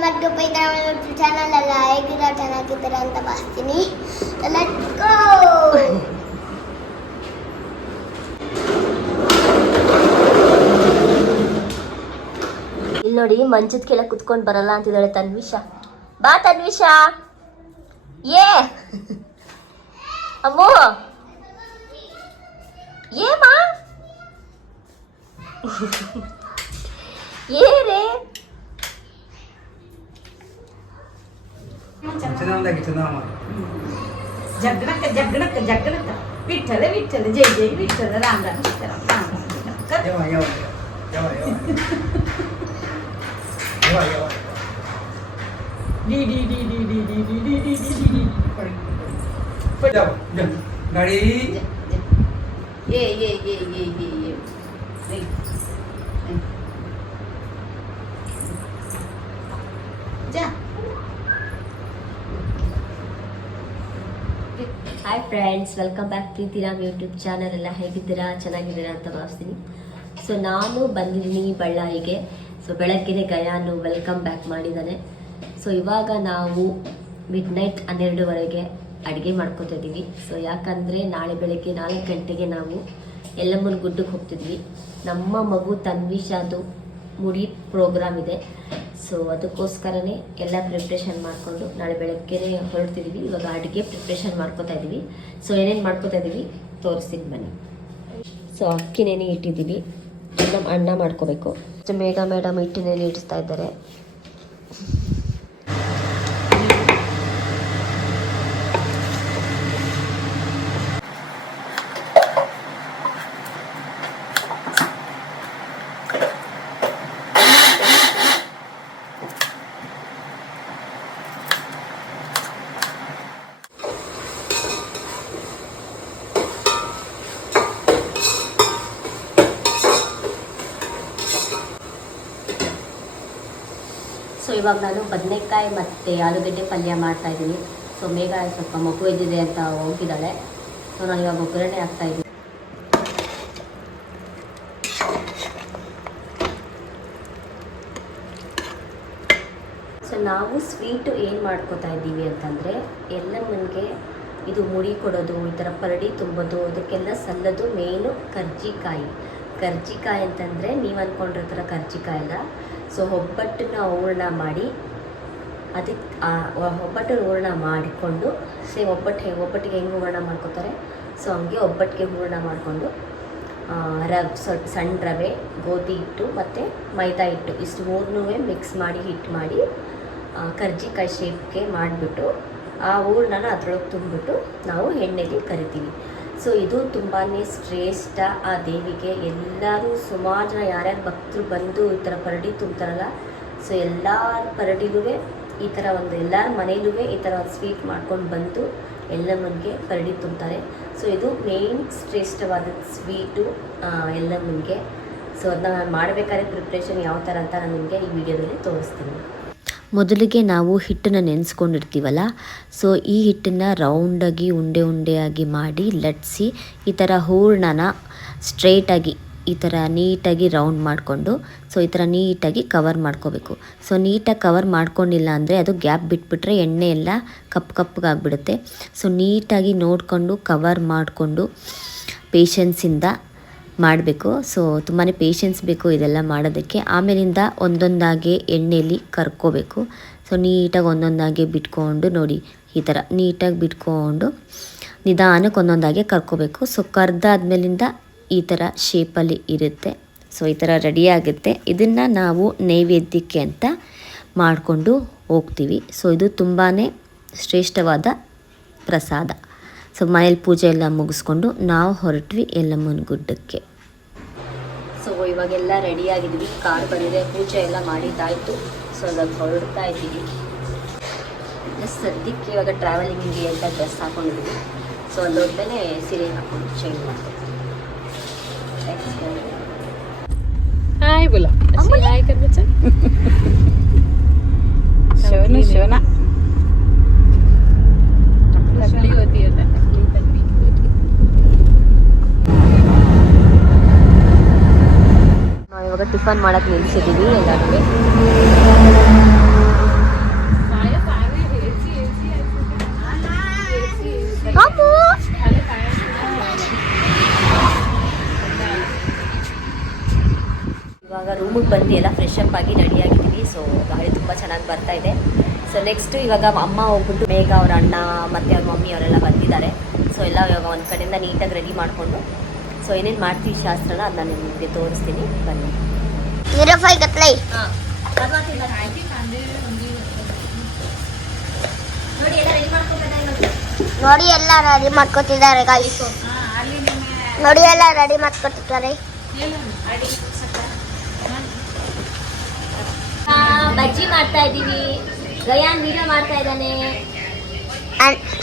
Welcome channel ಎಲ್ಲ ಹೇಗಿರೋ ಚೆನ್ನಾಗಿದ್ದೀರ ಅಂತ ಭಾವಿಸ್ತೀನಿ. ಇಲ್ಲಿ ನೋಡಿ ಮಂಚದಕ್ಕೆಲ್ಲ ಕುತ್ಕೊಂಡು ಬರಲ್ಲ ಅಂತಿದ್ದಾಳೆ ತನ್ವಿಷ. ಬಾ ತನ್ವಿಷ! ಏ! ಅಮ್ಮೋ! ಏ, ಮಾ! ಏ ರೇ! విత్తనం తగ్గుతుందా మరి జగ్గనక్క జగ్గనక్క జగ్గనక్క విఠల విఠల జై జై విఠల రామ్ రామ్ గడి ఏ ఏ ఏ ఏ ఏ friends welcome back Preethiram YouTube channel ಎಲ್ಲ ಹೇಗಿದ್ದೀರಾ? ಚೆನ್ನಾಗಿದ್ದೀರಾ ಅಂತ ಭಾವಿಸ್ತೀನಿ. ಸೊ ನಾನು ಬಂದಿದ್ದೀನಿ ಬಳ್ಳಾರಿಗೆ ಸೊ ಬೆಳಗ್ಗೆನೆ ಗಯಾನು ವೆಲ್ಕಮ್ ಬ್ಯಾಕ್ ಮಾಡಿದ್ದಾನೆ. ಸೊ ಇವಾಗ ನಾವು ಮಿಡ್ ನೈಟ್ ಹನ್ನೆರಡುವರೆಗೆ ಅಡುಗೆ ಮಾಡ್ಕೊತಾ ಇದ್ದೀವಿ. ಸೊ ಯಾಕಂದರೆ ನಾಳೆ ಬೆಳಗ್ಗೆ ನಾಲ್ಕು ಗಂಟೆಗೆ ನಾವು ಎಲ್ಲಮ್ಮನ ಗುಡ್ಡಕ್ಕೆ ಹೋಗ್ತಿದ್ವಿ. ನಮ್ಮ ಮಗು ತನ್ವಿಷಾದು ಮುಡಿ ಪ್ರೋಗ್ರಾಮ್ ಇದೆ. ಸೊ ಅದಕ್ಕೋಸ್ಕರನೇ ಎಲ್ಲ ಪ್ರಿಪ್ರೇಷನ್ ಮಾಡಿಕೊಂಡು ನಾಳೆ ಬೆಳಗ್ಗೆನೇ ಹೊರಡ್ತಿದ್ದೀವಿ ಇವಾಗ ಅಡುಗೆ ಪ್ರಿಪ್ರೇಷನ್ ಮಾಡ್ಕೋತಾ ಇದ್ದೀವಿ ಸೊ ಏನೇನು ಮಾಡ್ಕೋತಾ ಇದ್ದೀವಿ ತೋರಿಸ್ತೀನಿ ಬನ್ನಿ. ಸೊ ಅಕ್ಕಿ ನೆನೆ ಇಟ್ಟಿದ್ದೀವಿ ಅನ್ನ ಅನ್ನ ಮಾಡ್ಕೋಬೇಕು. ಮೇಘ ಮೇಡಮ್ ಹಿಟ್ಟು ನೆನೆ ಇಡಿಸ್ತಾ ಇದ್ದಾರೆ. ಇವಾಗ ನಾನು ಬದನೆಕಾಯಿ ಮತ್ತು ಆಲೂಗಡ್ಡೆ ಪಲ್ಯ ಮಾಡ್ತಾ ಇದ್ದೀನಿ. ಸೊ ಮೇಘ ಸ್ವಲ್ಪ ಮಗು ಇದ್ದಿದೆ ಅಂತ ಹೋಗಿದ್ದಾಳೆ. ಸೊ ನಾನು ಇವಾಗ ಒಗ್ಗರಣೆ ಹಾಕ್ತಾ ಇದ್ದೀನಿ. ಸೊ ನಾವು ಸ್ವೀಟು ಏನು ಮಾಡ್ಕೋತಾ ಇದ್ದೀವಿ ಅಂತಂದರೆ ಎಲ್ಲ ನನಗೆ ಇದು ಮುಡಿ ಕೊಡೋದು, ಈ ಥರ ಪರಡಿ ತುಂಬೋದು, ಅದಕ್ಕೆಲ್ಲ ಸಲ್ಲದು ಮೇಯ್ನು ಕರ್ಜಿಕಾಯಿ. ಕರ್ಜಿಕಾಯಿ ಅಂತಂದರೆ ನೀವು ಅಂದ್ಕೊಂಡಿರೋ ಥರ ಕರ್ಜಿಕಾಯಿ ಅಲ್ಲ ಸೊ ಒಬ್ಬಟ್ಟನ್ನ ಹೂರ್ಣ ಮಾಡಿ ಅದಕ್ಕೆ ಒಬ್ಬಟ್ಟು ಹೂರ್ಣ ಮಾಡಿಕೊಂಡು ಸೇಮ್ ಒಬ್ಬಟ್ಟು, ಒಬ್ಬಟ್ಟಿಗೆ ಹೆಂಗೆ ಹೂರ್ಣ ಮಾಡ್ಕೋತಾರೆ? ಸೊ ಹಂಗೆ ಒಬ್ಬಟ್ಟಿಗೆ ಹೂರ್ಣ ಮಾಡಿಕೊಂಡು ರವ್ ಸ್ವಲ್ಪ ಸಣ್ಣ ರವೆ, ಗೋಧಿ ಹಿಟ್ಟು ಮತ್ತು ಮೈದಾ ಹಿಟ್ಟು ಇಷ್ಟು ಮೂರನ್ನೂ ಮಿಕ್ಸ್ ಮಾಡಿ ಹಿಟ್ಟು ಮಾಡಿ ಕರ್ಜಿಕಾಯಿ ಶೇಪ್ಗೆ ಮಾಡಿಬಿಟ್ಟು, ಆ ಹೂರ್ಣನ ಅದ್ರೊಳಗೆ ತುಂಬಿಬಿಟ್ಟು ನಾವು ಎಣ್ಣೆಲಿ ಕರಿತೀವಿ. ಸೊ ಇದು ತುಂಬಾ ಶ್ರೇಷ್ಠ ಆ ದೇವಿಗೆ. ಎಲ್ಲರೂ ಸುಮಾರು ಜನ ಯಾರ್ಯಾರು ಭಕ್ತರು ಬಂದು ಈ ಥರ ಪರಡಿ ತುಂಬ್ತಾರಲ್ಲ, ಸೊ ಎಲ್ಲ ಪರಡಿಲೂ ಈ ಥರ ಒಂದು ಎಲ್ಲರ ಮನೆಯಲ್ಲೂ ಈ ಥರ ಒಂದು ಸ್ವೀಟ್ ಮಾಡ್ಕೊಂಡು ಬಂದು ಎಲ್ಲಮ್ಮನಿಗೆ ಪರಡಿ ತುಂಬ್ತಾರೆ. ಸೊ ಇದು ಮೇನ್ ಶ್ರೇಷ್ಠವಾದ ಸ್ವೀಟು ಎಲ್ಲಮ್ಮನಿಗೆ. ಸೊ ಅದನ್ನ ನಾನು ಮಾಡಬೇಕಾದ್ರೆ ಪ್ರಿಪ್ರೇಷನ್ ಯಾವ ಥರ ಅಂತ ನಾನು ನಿಮಗೆ ಈ ವಿಡಿಯೋದಲ್ಲಿ ತೋರಿಸ್ತೀನಿ. ಮೊದಲಿಗೆ ನಾವು ಹಿಟ್ಟನ್ನು ನೆನೆಸ್ಕೊಂಡಿರ್ತೀವಲ್ಲ ಸೊ ಈ ಹಿಟ್ಟನ್ನು ರೌಂಡಾಗಿ ಉಂಡೆ ಉಂಡೆಯಾಗಿ ಮಾಡಿ ಲಟ್ಸಿ ಈ ಥರ ಹೂರ್ಣನ ಸ್ಟ್ರೈಟಾಗಿ ಈ ಥರ ನೀಟಾಗಿ ರೌಂಡ್ ಮಾಡಿಕೊಂಡು ಸೊ ಈ ಥರ ನೀಟಾಗಿ ಕವರ್ ಮಾಡ್ಕೋಬೇಕು. ಸೊ ನೀಟಾಗಿ ಕವರ್ ಮಾಡ್ಕೊಂಡಿಲ್ಲ ಅಂದರೆ ಅದು ಗ್ಯಾಪ್ ಬಿಟ್ಬಿಟ್ರೆ ಎಣ್ಣೆ ಎಲ್ಲ ಕಪ್ಪು ಕಪ್ಪಗಾಗ್ಬಿಡುತ್ತೆ ಸೊ ನೀಟಾಗಿ ನೋಡಿಕೊಂಡು ಕವರ್ ಮಾಡಿಕೊಂಡು ಪೇಷನ್ಸಿಂದ ಮಾಡಬೇಕು. ಸೊ ತುಂಬಾ ಪೇಷನ್ಸ್ ಬೇಕು ಇದೆಲ್ಲ ಮಾಡೋದಕ್ಕೆ. ಆಮೇಲಿಂದ ಒಂದೊಂದಾಗಿ ಎಣ್ಣೆಯಲ್ಲಿ ಕರ್ಕೋಬೇಕು. ಸೊ ನೀಟಾಗಿ ಒಂದೊಂದಾಗಿ ಬಿಟ್ಕೊಂಡು ನೋಡಿ, ಈ ಥರ ನೀಟಾಗಿ ಬಿಟ್ಕೊಂಡು ನಿಧಾನಕ್ಕೆ ಒಂದೊಂದಾಗಿ ಕರ್ಕೋಬೇಕು. ಸೊ ಕರ್ದಾದ್ಮೇಲಿಂದ ಈ ಥರ ಶೇಪಲ್ಲಿ ಇರುತ್ತೆ. ಸೊ ಈ ಥರ ರೆಡಿ ಆಗುತ್ತೆ. ಇದನ್ನು ನಾವು ನೈವೇದ್ಯಕ್ಕೆ ಅಂತ ಮಾಡಿಕೊಂಡು ಹೋಗ್ತೀವಿ. ಸೊ ಇದು ತುಂಬಾ ಶ್ರೇಷ್ಠವಾದ ಪ್ರಸಾದ. ಸೊ ಮನೇಲಿ ಪೂಜೆ ಎಲ್ಲ ಮುಗಿಸ್ಕೊಂಡು ನಾವು ಹೊರಟ್ವಿ ಎಲ್ಲಮ್ಮನ ಗುಡ್ಡಕ್ಕೆ ಸೊ ಇವಾಗೆಲ್ಲ ರೆಡಿ ಆಗಿದ್ವಿ ಕಾರ್ ಬಂದಿದೆ ಪೂಜೆ ಎಲ್ಲ ಮಾಡಿದ್ದಾಯಿತು ಸೊ ಅದಕ್ಕೆ ಹೊರಡ್ತಾ ಇದ್ದೀವಿ ಜಸ್ಟ್ ಸದ್ಯಕ್ಕೆ ಇವಾಗ ಟ್ರಾವೆಲಿಂಗಿಗೆ ಅಂತ ಡ್ರೆಸ್ ಹಾಕೊಂಡಿದ್ವಿ ಸೊ ಅಲ್ಲಿ ಹೋದ್ಮೇಲೆ ಸೀರೆ ಹಾಕೊಂಡು ಚೇಂಜ್ ಮಾಡ್ತೀವಿ हाय बोला अशी हाय कर बच्चा शोना शोना नकली होती है ಟಿಫನ್ ಮಾಡಕ್ಕೆ ನಿಲ್ಸಿದೀವಿ ಎಲ್ಲರಿಗೂ ಇವಾಗ ರೂಮಿಗೆ ಬಂದು ಎಲ್ಲ ಫ್ರೆಶ್ ಅಪ್ ಆಗಿ ರೆಡಿಯಾಗಿದ್ದೀವಿ ಸೊ ಗಾಳಿ ತುಂಬ ಚೆನ್ನಾಗಿ ಬರ್ತಾ ಇದೆ. ಸೊ ನೆಕ್ಸ್ಟ್ ಇವಾಗ ಅಮ್ಮ ಹೋಗ್ಬಿಟ್ಟು ಬೇಗ ಅವ್ರ ಅಣ್ಣ ಮತ್ತೆ ಅವ್ರ ಮಮ್ಮಿ ಅವರೆಲ್ಲ ಬಂದಿದ್ದಾರೆ. ಸೊ ಎಲ್ಲ ಇವಾಗ ಒಂದು ಕಡೆಯಿಂದ ನೀಟಾಗಿ ರೆಡಿ ಮಾಡಿಕೊಂಡು ಸೊ ಏನೇನು ಮಾಡ್ತೀವಿ ಶಾಸ್ತ್ರನ ಅದನ್ನ ನಿಮಗೆ ತೋರಿಸ್ತೀನಿ, ಬನ್ನಿ. ಜೀರೋ ಫೈ ಗತ್ಲೈ ನೋಡಿ ಎಲ್ಲ ರೆಡಿ ಮಾಡ್ಕೊಂಡು ನೋಡಿ ಎಲ್ಲ ರೆಡಿ ಮಾಡ್ಕೊತಿದ್ದಾರೆ ಗಾಯ್ಸ್ ನೋಡಿ ಎಲ್ಲ ರೆಡಿ ಮಾಡ್ಕೊತಿದ್ದಾರೆ. ಬಜ್ಜಿ ಮಾಡ್ತಾ ಇದ್ದೀವಿ. ಗಯಾನ್ ವೀಡಿಯೋ ಮಾಡ್ತಾ ಇದ್ದಾನೆ.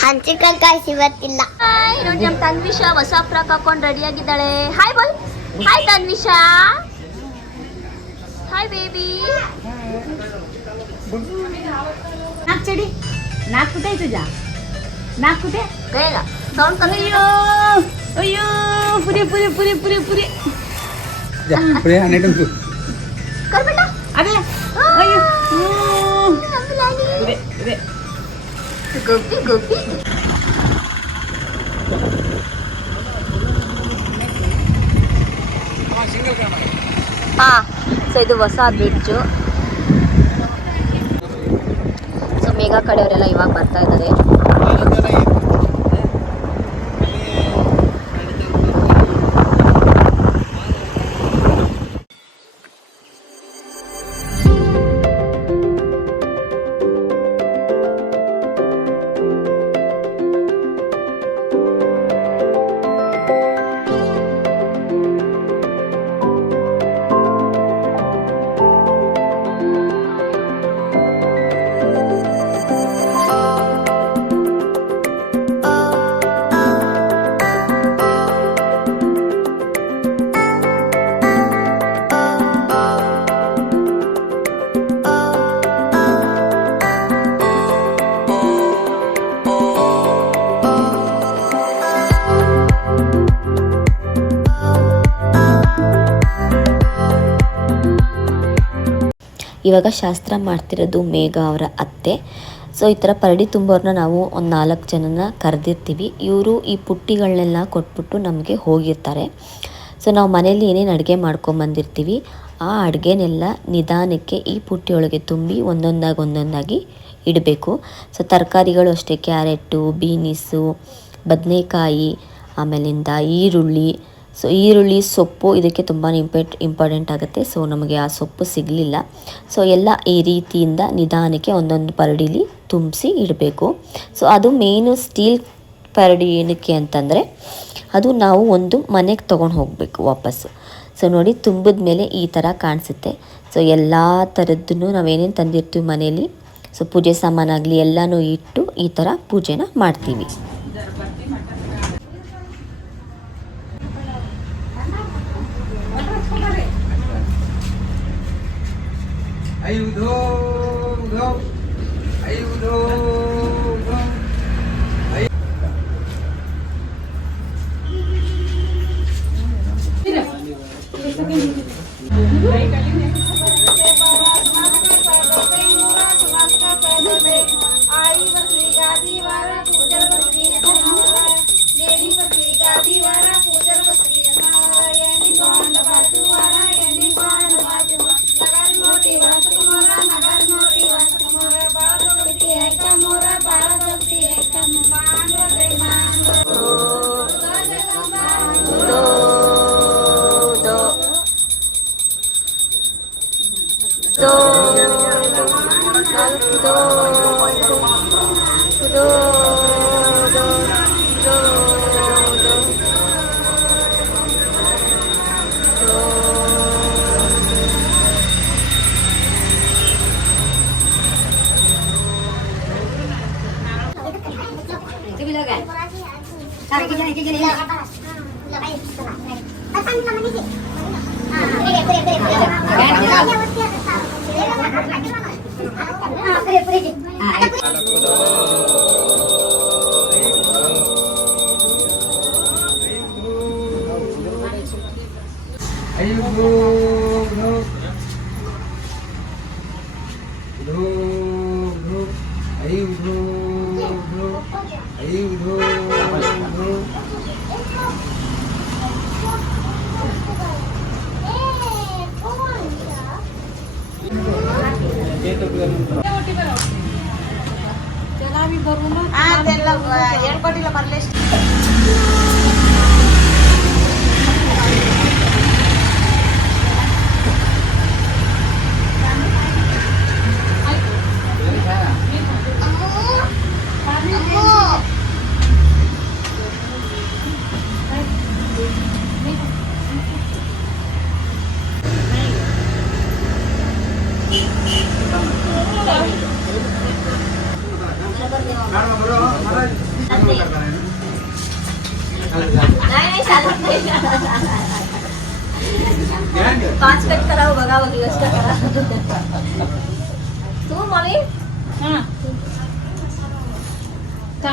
ಹಂಚಿಕಾಯಿ ಸಿಗತ್ತಿಲ್ಲ ಹಾಯ್ ನೋಡಿ ನಮ್ಮ ತನ್ವಿಷ. ಹೊಸ ಫ್ರಾಕ್ ಹಾಕೊಂಡು ರೆಡಿ ಆಗಿದ್ದಾಳೆ. Hi bye hi Tanvisha. Hi, baby. नाक चढ़ी नाक कुठे आहे जा नाक कुठे गळेला दोन अयो अयो पुरे पुरे पुरे पुरे पुरे जा पुरे आणि तू कर बेटा अबे अयो पुरे पुरे गोपी गोपी हा ಸೊ ಇದು ಹೊಸ ಬ್ರಿಡ್ಜು ಸೊ ಮೇಘ ಕಡೆಯವರೆಲ್ಲ ಇವಾಗ ಬರ್ತಾ ಇದ್ದಾರೆ. ಇವಾಗ ಶಾಸ್ತ್ರ ಮಾಡ್ತಿರೋದು ಮೇಘ ಅವರ ಅತ್ತೆ. ಸೊ ಈ ಥರ ಪರಡಿ ತುಂಬೋರನ್ನ ನಾವು ಒಂದು ನಾಲ್ಕು ಜನನ ಕರೆದಿರ್ತೀವಿ. ಇವರು ಈ ಪುಟ್ಟಿಗಳನ್ನೆಲ್ಲ ಕೊಟ್ಬಿಟ್ಟು ನಮಗೆ ಹೋಗಿರ್ತಾರೆ. ಸೊ ನಾವು ಮನೇಲಿ ಏನೇನು ಅಡುಗೆ ಮಾಡ್ಕೊಂಬಂದಿರ್ತೀವಿ, ಆ ಅಡುಗೆನೆಲ್ಲ ನಿಧಾನಕ್ಕೆ ಈ ಪುಟ್ಟಿಯೊಳಗೆ ತುಂಬಿ ಒಂದೊಂದಾಗಿ ಒಂದೊಂದಾಗಿ ಇಡಬೇಕು. ಸೊ ತರಕಾರಿಗಳು ಅಷ್ಟೇ ಕ್ಯಾರೆಟು ಬೀನಿಸು, ಬದನೆಕಾಯಿ, ಆಮೇಲಿಂದ ಈರುಳ್ಳಿ ಸೊ ಈರುಳ್ಳಿ, ಸೊಪ್ಪು ಇದಕ್ಕೆ ತುಂಬಾ ಇಂಪೆಟ್ ಇಂಪಾರ್ಟೆಂಟ್ ಆಗುತ್ತೆ. ಸೊ ನಮಗೆ ಆ ಸೊಪ್ಪು ಸಿಗಲಿಲ್ಲ. ಸೊ ಎಲ್ಲ ಈ ರೀತಿಯಿಂದ ನಿಧಾನಕ್ಕೆ ಒಂದೊಂದು ಪರಡಿಲಿ ತುಂಬಿಸಿ ಇಡಬೇಕು. ಸೊ ಅದು ಮೇನು ಸ್ಟೀಲ್ ಪರಡಿ ಏನಕ್ಕೆ ಅಂತಂದರೆ, ಅದು ನಾವು ಒಂದು ಮನೆಗೆ ತೊಗೊಂಡು ಹೋಗಬೇಕು ವಾಪಸ್ಸು. ಸೊ ನೋಡಿ ತುಂಬಿದ ಮೇಲೆ ಈ ಥರ ಕಾಣಿಸುತ್ತೆ. ಸೊ ಎಲ್ಲ ಥರದ್ದನ್ನು ನಾವೇನೇನು ತಂದಿರ್ತೀವಿ ಮನೆಯಲ್ಲಿ? ಸೊ ಪೂಜೆ ಸಾಮಾನಾಗಲಿ ಎಲ್ಲನೂ ಇಟ್ಟು ಈ ಥರ ಪೂಜೆನ ಮಾಡ್ತೀವಿ. yêu thương không? Yêu thương không? Đấy, cái Ayo bro, bro. Ayo eh,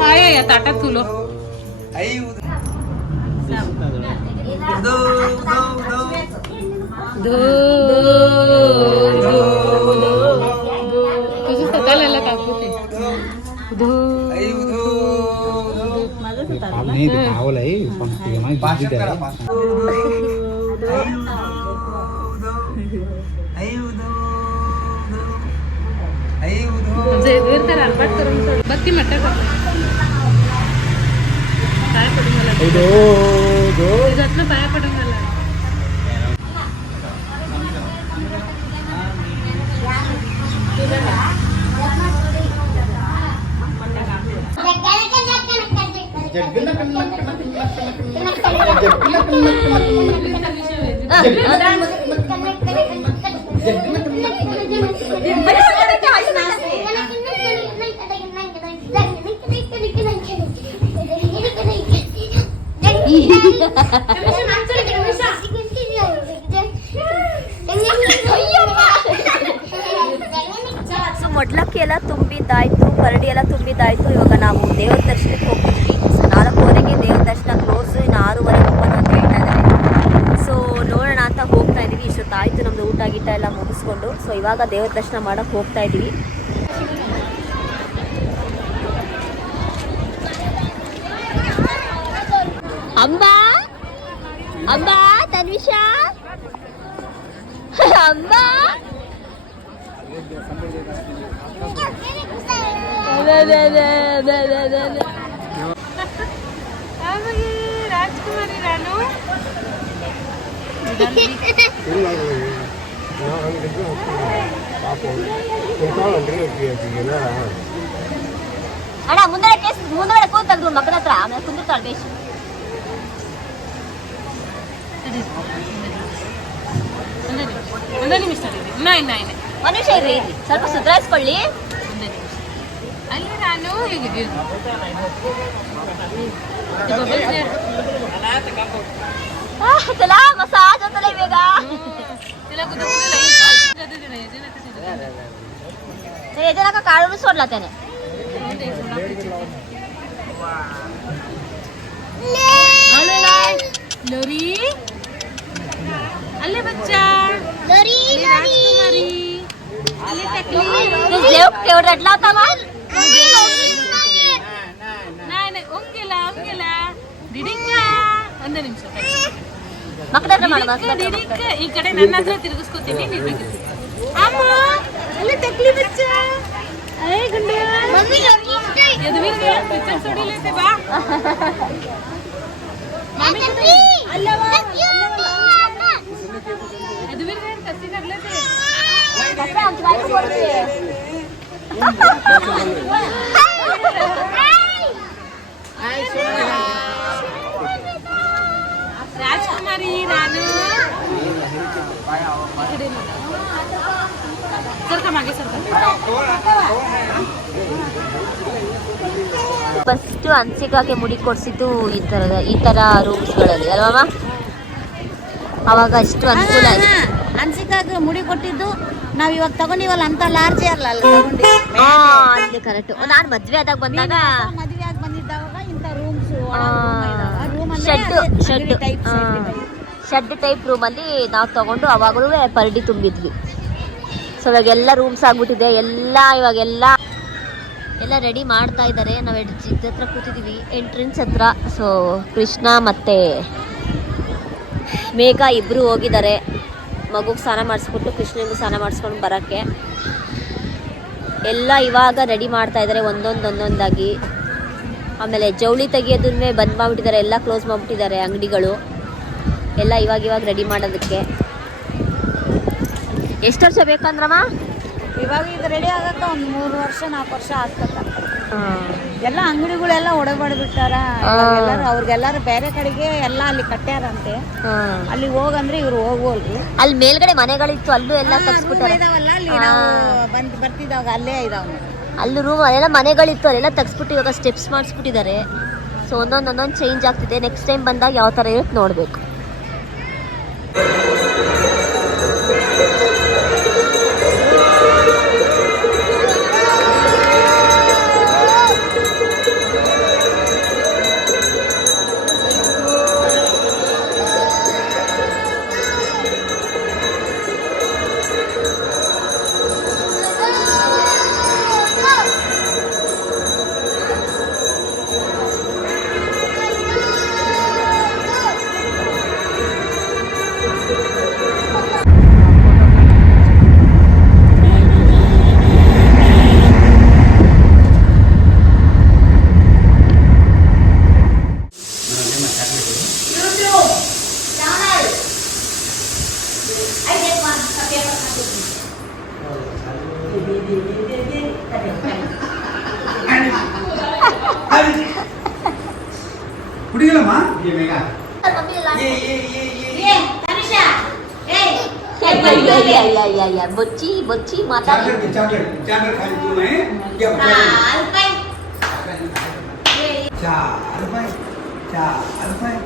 हाय या ताटात तुलो ಐದು दो दो दो तुझं स्वतःला काकू ते ಐದು नहीं दिखावल है पंक्ति में गिद्दी दे जेवीर तर आंबाट करून सोड बघ ती मटर काय पडून मला तुझ्यातनं पाया पडून मला ಸೊ ಮೊಡ್ಲಕ್ಕಿ ಎಲ್ಲ ತುಂಬಿದ್ದಾಯ್ತು ಕರಡಿ ಎಲ್ಲ ತುಂಬಿದ್ದಾಯ್ತು. ಇವಾಗ ನಾವು ದೇವ್ರ ದರ್ಶನಕ್ಕೆ ಹೋಗ್ತಿದ್ವಿ ಸೊ ನಾಲ್ಕೂವರೆಗೆ ದೇವ್ರ ದರ್ಶನ ಕ್ಲೋಸ್ ಇನ್ನು ಆರೂವರೆ ಓಪನ್ ಅಂತ ಹೇಳ್ತಾ ಇದ್ದಾರೆ ಸೊ ನೋಡೋಣ ಅಂತ ಹೋಗ್ತಾ ಇದೀವಿ. ಇಷ್ಟೊತ್ತಾಯ್ತು ನಮ್ದು ಊಟ ಗೀಟ ಎಲ್ಲ ಮುಗಿಸ್ಕೊಂಡು. ಸೊ ಇವಾಗ ದೇವ್ರ ದರ್ಶನ ಮಾಡಕ್ ಹೋಗ್ತಾ ಇದೀವಿ. ಅಂಬಾ ಅಂಬಾ ತನ್ವಿಷಾ ಅಂಬಾ ರಾಜ್ಕುಮಾರಿ ನಾನು ಅಣ್ಣ ಮುಂದೆ ಕೇಸ್ ಮುಂದೆ ಕೂತಲ್ರು ಮಕ್ಕಳ ಹತ್ರ ಆಮೇಲೆ ಕುಂದಿರ್ತಾಳೆ ಬೇಷ್. ಒಂದೇ ನಿಮಿಷ ತಡೀರಿ. ನಾಯಿ ನಾಯಿ ನಾಯಿ. ಮನುಷ್ಯ ಇರ್ರಿ ಇರ್ರಿ. ಸ್ವಲ್ಪ ಸುಧಾರಿಸ್ಕೊಳ್ಳಿ ಒಂದೇ ನಿಮಿಷ ಅಲ್ಲಿ ನಾನು ಹೇಗಿದ್ದೀವಿ ಚಲ ಮಸಾಜ್ ಅಂತಲೇ ಇವಾಗ ಏಜನಕ ಕಾಳು ಸೋಡ್ಲತ್ತೇನೆ ಲೋರಿ ಅಲ್ಲೇ ಬಚ್ಚ ಲೋರಿ ರಾಜ್ಕುಮಾರಿ ಅಲ್ಲಿ ಟಕ್ಲಿ ದೇವ್ ಕೇವ್ರ ಎಟ್ಲ ಆತವ ನಾಯಿ ನಾಯಿ ಒಂಗಿಲ್ಲ ಒಂಗಿಲ್ಲ ಡಿಡಿಂಗ ಒಂದೇ ನಿಮಿಷ ಮಕ್ಕಳ ಹತ್ರ ಮಾಡು ಮಕ್ಕಳ ಹತ್ರ ಡಿಡಿಂಗ ಈ ಕಡೆ ನನ್ನ ಹತ್ರ ತಿರುಗಿಸ್ಕೊತೀನಿ ನೀವು ತಿರುಗಿಸಿ. ಅಮ್ಮ ಅಲ್ಲಿ ಟಕ್ಲಿ ಬಚ್ಚ ಅಯ್ಯ ಗುಂಡ ಮಮ್ಮಿ ಅವ್ರಿಗೆ ಇಷ್ಟ ಎದುರಿಗೆ ಪಿಕ್ಚರ್ ಹೊಡಿಲೈತೆ ಬಾ ಎದುರಿಗೆ ಹತ್ರ ಒಂದ್ ಬಾಯಿ ಕೊಡ್ತೀವಿ. ರಾಜ್ಕುಮಾರಿ ನಾನು ಸರ್ಕ ಮಾಗೆ ಸರ್ಕ ಫಸ್ಟ್ ಅನ್ಸಿಕಾಗೆ ಮುಡಿ ಕೊಡ್ಸಿದ್ದು ಈ ತರದ ಈ ತರ ರೂಮ್ಸ್ಗಳಲ್ಲಿ ಅಲ್ವಾ ಅವಾಗ ಅಷ್ಟು ಅನುಕೂಲ ಆಯ್ತು ಅನ್ಸಿಕಾಗ ಮುಡಿ ಕೊಟ್ಟಿದ್ದು ನಾವ್ ಇವಾಗ ತಗೊಂಡಿವಲ್ಲ ಅಂತ ಲಾರ್ಜ್ ಅಲ್ಲ ಅಲ್ಲ ತಗೊಂಡಿ. ಹಾ ಅಲ್ಲಿ. ಕರೆಕ್ಟ್ ನಾನು ಮದ್ವೆ ಆದಾಗ ಬಂದಾಗ ಮದ್ವೆ ಆಗಿ ಬಂದಿದ್ದವಾಗ ಇಂಥ ಶೆಡ್ ಶೆಡ್ ಶೆಡ್ ಟೈಪ್ ರೂಮಲ್ಲಿ ನಾವು ತಗೊಂಡು ಅವಾಗಲೂ ಪರಡಿ ತುಂಬಿದ್ವಿ. ಸೊ ಇವಾಗೆಲ್ಲ ರೂಮ್ಸ್ ಆಗ್ಬಿಟ್ಟಿದೆ. ಎಲ್ಲ ಇವಾಗೆಲ್ಲ ಎಲ್ಲ ರೆಡಿ ಮಾಡ್ತಾ ಇದ್ದಾರೆ ನಾವು ಹತ್ರ ಕೂತಿದ್ದೀವಿ ಎಂಟ್ರೆನ್ಸ್ ಹತ್ರ. ಸೊ ಕೃಷ್ಣ ಮತ್ತೆ ಮೇಘ ಇಬ್ರು ಹೋಗಿದ್ದಾರೆ. ಮಗುಗೆ ಸ್ನಾನ ಮಾಡಿಸ್ಬಿಟ್ಟು ಕೃಷ್ಣನಿಗೂ ಸ್ನಾನ ಮಾಡಿಸ್ಕೊಂಡು ಬರೋಕ್ಕೆ. ಎಲ್ಲ ಇವಾಗ ರೆಡಿ ಮಾಡ್ತಾ ಇದ್ದಾರೆ ಒಂದೊಂದು ಒಂದೊಂದಾಗಿ. ಆಮೇಲೆ ಜವಳಿ ತೆಗಿಯೋದನ್ನೇ ಬಂದ್ ಮಾಡಿಬಿಟ್ಟಿದ್ದಾರೆ ಎಲ್ಲ ಕ್ಲೋಸ್ ಮಾಡಿಬಿಟ್ಟಿದ್ದಾರೆ ಅಂಗಡಿಗಳು. ಎಲ್ಲ ಇವಾಗ ಇವಾಗ ರೆಡಿ ಮಾಡೋದಕ್ಕೆ. ಎಷ್ಟು ವರ್ಷ ಬೇಕಂದ್ರಮ್ಮ? ಇವಾಗ ಇದು ರೆಡಿ ಆಗತ್ತ ಒಂದು ಮೂರು ವರ್ಷ ನಾಲ್ಕು ವರ್ಷ ಆಗ್ತದ. ಎಲ್ಲ ಅಂಗಡಿಗಳೆಲ್ಲ ಒಡಬಡ್ಬಿಟ್ಟಾರ ಎಲ್ಲಾರು ಅವ್ರಿಗೆಲ್ಲಾರು ಬೇರೆ ಕಡೆಗೆ ಎಲ್ಲ ಅಲ್ಲಿ ಕಟ್ಟ್ಯಾರಂತೆ. ಅಲ್ಲಿ ಹೋಗಂದ್ರೆ ಇವ್ರು ಹೋಗೋಲ್ರಿ ಅಲ್ಲಿ ಮೇಲ್ಗಡೆ ಮನೆಗಳಿತ್ತು ಅಲ್ಲೂ ಎಲ್ಲ ಇದಾವಲ್ಲ ಅಲ್ಲಿ ನಾವು ಬಂದ್ ಅಲ್ಲೇ ಇದಾವ ಅಲ್ಲಿ ರೂಮ್ ಅಲ್ಲೆಲ್ಲ ಮನೆಗಳಿತ್ತು ಅಲ್ಲೆಲ್ಲ ತೆಗ್ಸ್ಬಿಟ್ಟು ಇವಾಗ ಸ್ಟೆಪ್ಸ್ ಮಾಡಿಸ್ಬಿಟ್ಟಿದ್ದಾರೆ. ಸೊ ಒಂದೊಂದು ಒಂದೊಂದು ಚೇಂಜ್ ಆಗ್ತಿದೆ. ನೆಕ್ಸ್ಟ್ ಟೈಮ್ ಬಂದಾಗ ಯಾವ ಥರ ಇರುತ್ತೆ ನೋಡಬೇಕು. चार रुपये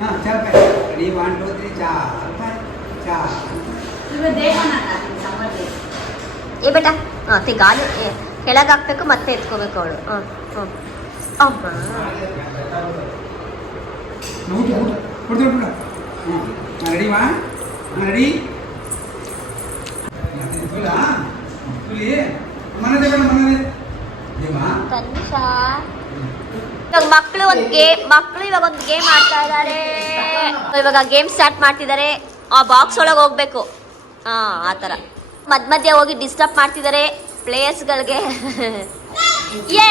हाँ चार रुपये रेडी वन टू थ्री चार रुपये चार ಏ ಬೇಟ ಹಾಂ ತಿ ಗಾಲಿ ಕೆಳಗೆ ಹಾಕ್ಬೇಕು ಮತ್ತೆ ಎತ್ಕೋಬೇಕು ಅವಳು ಹಾಂ ಹಾಂ ಅಮ್ಮ ಊಟ ಊಟ ಕೊಡ್ದು ಊಟ ಹ್ಞೂ ರೆಡಿ ಮಾ ರೆಡಿ ತುಲ ತುಲಿ ಮನದೇ ಬೇಡ ಮನದೇ ದೇವಾ ತನ್ವಿಷಾ ಇವಾಗ ಮಕ್ಕಳು ಒಂದು ಗೇಮ್ ಮಕ್ಕಳು ಇವಾಗ ಒಂದು ಗೇಮ್ ಆಡ್ತಾ ಇದ್ದಾರೆ ಇವಾಗ ಗೇಮ್ ಸ್ಟಾರ್ಟ್ ಮಾಡ್ತಿದ್ದಾರೆ ಆ ಬಾಕ್ಸ್ ಒಳಗೆ ಹೋಗ್ಬೇಕು. ಹಾ ಆ ಥರ ಮಧ್ಯ ಮಧ್ಯೆ ಹೋಗಿ ಡಿಸ್ಟರ್ಬ್ ಮಾಡ್ತಿದ್ದಾರೆ ಪ್ಲೇಯರ್ಸ್ಗಳಿಗೆ ಯೇ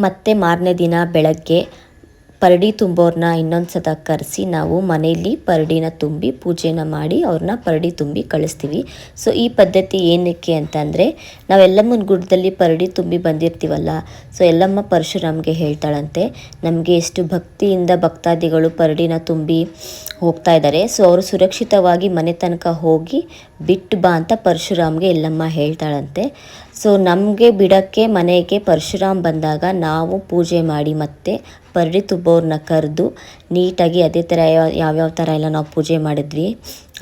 ಮತ್ತೆ ಮಾರನೇ ದಿನ ಬೆಳಗ್ಗೆ ಪರಡಿ ತುಂಬೋರ್ನ ಇನ್ನೊಂದು ಸತ ಕರೆಸಿ ನಾವು ಮನೆಯಲ್ಲಿ ಪರಡಿನ ತುಂಬಿ ಪೂಜೆನ ಮಾಡಿ ಅವ್ರನ್ನ ಪರಡಿ ತುಂಬಿ ಕಳಿಸ್ತೀವಿ. ಸೊ ಈ ಪದ್ಧತಿ ಏನಕ್ಕೆ ಅಂತಂದರೆ ನಾವು ಎಲ್ಲಮ್ಮನ ಗುಡ್ಡದಲ್ಲಿ ಪರಡಿ ತುಂಬಿ ಬಂದಿರ್ತೀವಲ್ಲ ಸೊ ಎಲ್ಲಮ್ಮ ಪರಶುರಾಮ್ಗೆ ಹೇಳ್ತಾಳಂತೆ, ನಮಗೆ ಎಷ್ಟು ಭಕ್ತಿಯಿಂದ ಭಕ್ತಾದಿಗಳು ಪರಡಿನ ತುಂಬಿ ಹೋಗ್ತಾ ಇದ್ದಾರೆ ಸೊ ಅವರು ಸುರಕ್ಷಿತವಾಗಿ ಮನೆ ತನಕ ಹೋಗಿ ಬಿಟ್ಟು ಬಾ ಅಂತ ಪರಶುರಾಮ್ಗೆ ಎಲ್ಲಮ್ಮ ಹೇಳ್ತಾಳಂತೆ. ಸೊ ನಮಗೆ ಬಿಡೋಕ್ಕೆ ಮನೆಗೆ ಪರಶುರಾಮ್ ಬಂದಾಗ ನಾವು ಪೂಜೆ ಮಾಡಿ ಮತ್ತೆ ಪರಡಿ ತುಂಬೋರನ್ನ ಕರೆದು ನೀಟಾಗಿ ಅದೇ ಥರ ಯಾವ, ಯಾವ್ಯಾವ ಥರ ಎಲ್ಲ ನಾವು ಪೂಜೆ ಮಾಡಿದ್ವಿ.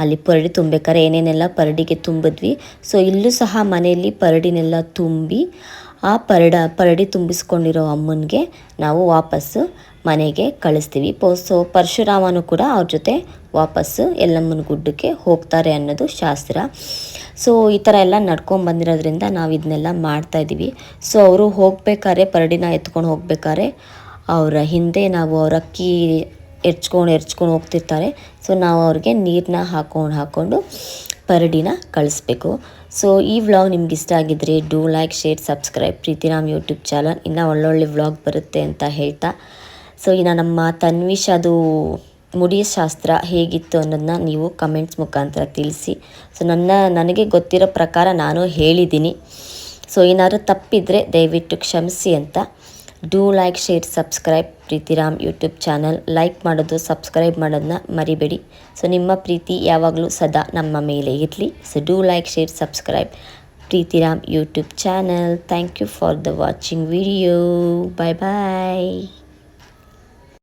ಅಲ್ಲಿ ಪರಡಿ ತುಂಬಬೇಕಾದ್ರೆ ಏನೇನೆಲ್ಲ ಪರಡಿಗೆ ತುಂಬಿದ್ವಿ. ಸೊ ಇಲ್ಲೂ ಸಹ ಮನೆಯಲ್ಲಿ ಪರಡಿನೆಲ್ಲ ತುಂಬಿ, ಆ ಪರಡ, ಪರಡಿ ತುಂಬಿಸ್ಕೊಂಡಿರೋ ಅಮ್ಮನಿಗೆ ನಾವು ವಾಪಸ್ಸು ಮನೆಗೆ ಕಳಿಸ್ತೀವಿ. ಪೋ ಸೊ ಪರಶುರಾಮನು ಕೂಡ ಅವ್ರ ಜೊತೆ ವಾಪಸ್ಸು ಎಲ್ಲಮ್ಮನ ಗುಡ್ಡಕ್ಕೆ ಹೋಗ್ತಾರೆ ಅನ್ನೋದು ಶಾಸ್ತ್ರ. ಸೊ ಈ ಥರ ಎಲ್ಲ ನಡ್ಕೊಂಡು ಬಂದಿರೋದ್ರಿಂದ ನಾವು ಇದನ್ನೆಲ್ಲ ಮಾಡ್ತಾಯಿದ್ದೀವಿ ಸೊ ಅವರು ಹೋಗ್ಬೇಕಾದ್ರೆ ಪರಡಿನ ಎತ್ಕೊಂಡು ಹೋಗ್ಬೇಕಾದ್ರೆ ಅವರ ಹಿಂದೆ ನಾವು ಅವ್ರ ಅಕ್ಕಿ ಎರ್ಚ್ಕೊಂಡು ಎರ್ಚ್ಕೊಂಡು ಹೋಗ್ತಿರ್ತಾರೆ. ಸೊ ನಾವು ಅವ್ರಿಗೆ ನೀರನ್ನ ಹಾಕೊಂಡು ಹಾಕ್ಕೊಂಡು ಪರಡಿನ ಕಳಿಸ್ಬೇಕು. ಸೊ ಈ ವ್ಲಾಗ್ ನಿಮ್ಗೆ ಇಷ್ಟ ಆಗಿದ್ರೆ do like share subscribe Preethiram YouTube channel ಇನ್ನೂ ಒಳ್ಳೊಳ್ಳೆ ವ್ಲಾಗ್ ಬರುತ್ತೆ ಅಂತ ಹೇಳ್ತಾ. ಸೊ ಇನ್ನು ನಮ್ಮ ತನ್ವಿಷ್ ಅದು ಮುಡಿಯ ಶಾಸ್ತ್ರ ಹೇಗಿತ್ತು ಅನ್ನೋದನ್ನ ನೀವು ಕಮೆಂಟ್ಸ್ ಮುಖಾಂತರ ತಿಳಿಸಿ. ಸೊ ನನ್ನ, ನನಗೆ ಗೊತ್ತಿರೋ ಪ್ರಕಾರ ನಾನು ಹೇಳಿದ್ದೀನಿ. ಸೊ ಏನಾದರೂ ತಪ್ಪಿದರೆ ದಯವಿಟ್ಟು ಕ್ಷಮಿಸಿ ಅಂತ. Do like share subscribe Preethiram YouTube channel like ಮಾಡೋದು ಸಬ್ಸ್ಕ್ರೈಬ್ ಮಾಡೋದನ್ನ ಮರಿಬೇಡಿ. ಸೊ ನಿಮ್ಮ ಪ್ರೀತಿ ಯಾವಾಗಲೂ ಸದಾ ನಮ್ಮ ಮೇಲೆ ಇರಲಿ. So do like share subscribe Preethiram YouTube channel thank you for the watching video bye bye